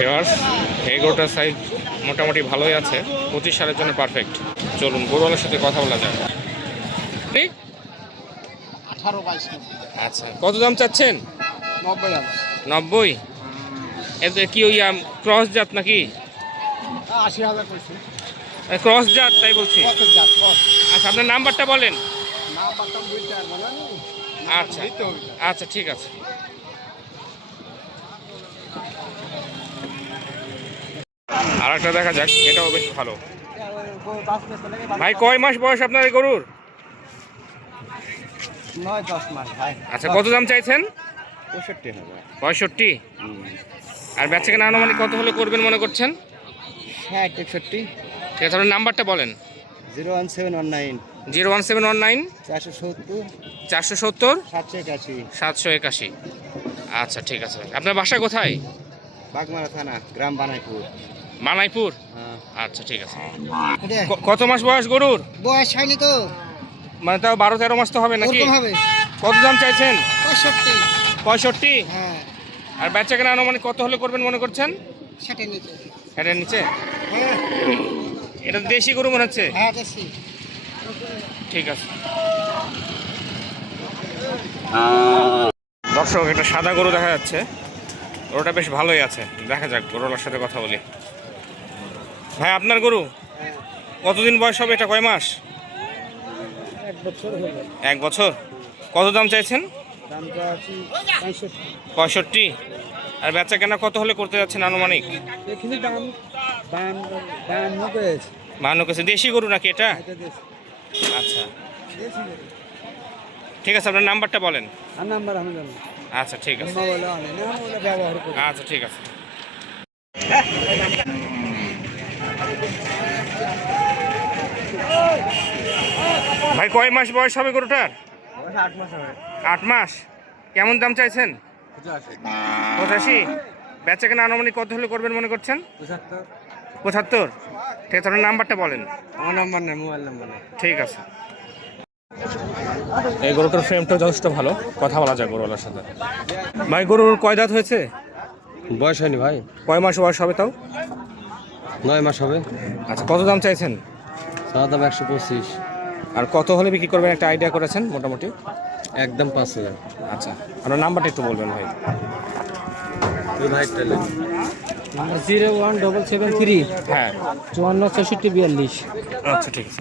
Viewers এই গরুটার size মোটামুটি ভালোই আছে পঁচিশ সালের জন্য পারফেক্ট চলুন গরুওয়ালার সাথে কথা বলা যায় ঠিক? আচ্ছা কত দাম চাচ্ছেন? নব্বই এতে কি ওই ক্রস জাত নাকি? ক্রস জাত তাই বলছি। আচ্ছা আপনার নাম্বারটা বলেন। আচ্ছা আচ্ছা ঠিক আছে। আর একটা দেখা যাক এটাও বেশ ভালো। ভাই কয় মাস বয়স আপনার এই গরুর? আচ্ছা কত দাম চাইছেন? পঁয়ষট্টি আর বেচা কেনা আনুমানিক কত হলে করবেন মনে করছেন? ষাট একষট্টি। ঠিক আছে আপনার নাম্বারটা বলেন। Zero one seven one nine. Zero one seven one nine. চারশো সত্তর। চারশো সত্তর? সাতশো একাশি। সাতশো একাশি। আচ্ছা ঠিক আছে আপনার বাসা কোথায়? বাগমারা থানা গ্রাম বানাইপুর। মানাইপুর হ্যাঁ। আচ্ছা ঠিক আছে। কত মাস বয়স গরুর? বয়স হয়নি তো। মানে তাও বারো তেরো মাস তো হবে নাকি? কত দাম চাইছেন? পঁয়ষট্টি। পঁয়ষট্টি? হ্যাঁ। আর বেচা কেনা আনুমানিক কত হলে করবেন মনে করছেন? ষাটের নিচে। হ্যাঁ। এটা তো দেশি গরু মনে হচ্ছে? হ্যাঁ দেশি। ঠিক আছে। দর্শক একটা সাদা গরু দেখা যাচ্ছে। গরুটা বেশ ভালোই আছে। দেখা যাক গরুলার সাথে কথা বলি। ভাই আপনার গরু? কতদিন বয়স হবে এটা? কয় মাস? এক বছর এক বছর। কত দাম চাইছেন? পঁয়ষট্টি। আর বেচা কেনা কত হলে করতে যাচ্ছেন আনুমানিক? বাহান্ন কেজি দেশি গরু নাকি এটা? এটা আচ্ছা। ঠিক আছে আপনার নাম্বারটা বলেন। আচ্ছা ঠিক আছে। আচ্ছা ঠিক আছে। ভাই কয় মাস বয়স হবে গরুটার? আট মাস হবে। আট মাস। কেমন দাম চাইছেন? পঁচাশি। বেচা কেনা আনুমানিক কত হলে করবেন মনে করছেন? পঁচাত্তর। ঠিক আছে আপনার নাম্বারটা বলেন। আমার নাম্বার নেই মোবাইল নাম্বার নেই। ঠিক আছে। এই গরুটার ফ্রেমটা যথেষ্ট ভালো। কথা বলা যায় গরুওয়ালার সাথে। ভাই গরুর কয় দাঁত হয়েছে? বয়স হয়নি ভাই। কয় মাস বয়স হবে তাও? নয় মাস হবে। আচ্ছা কত দাম চাইছেন? সাদা দাম একশো পঁচিশ। আর কত হলে বিক্রি করবেন একটা আইডিয়া করেছেন মোটামুটি? একদম পাঁচ হাজার। আচ্ছা আপনার নাম্বারটা একটু বলবেন ভাই। Zero one double seven three হ্যাঁ। চুয়ান্ন চৌষট্টি বিয়াল্লিশ। আচ্ছা ঠিক আছে।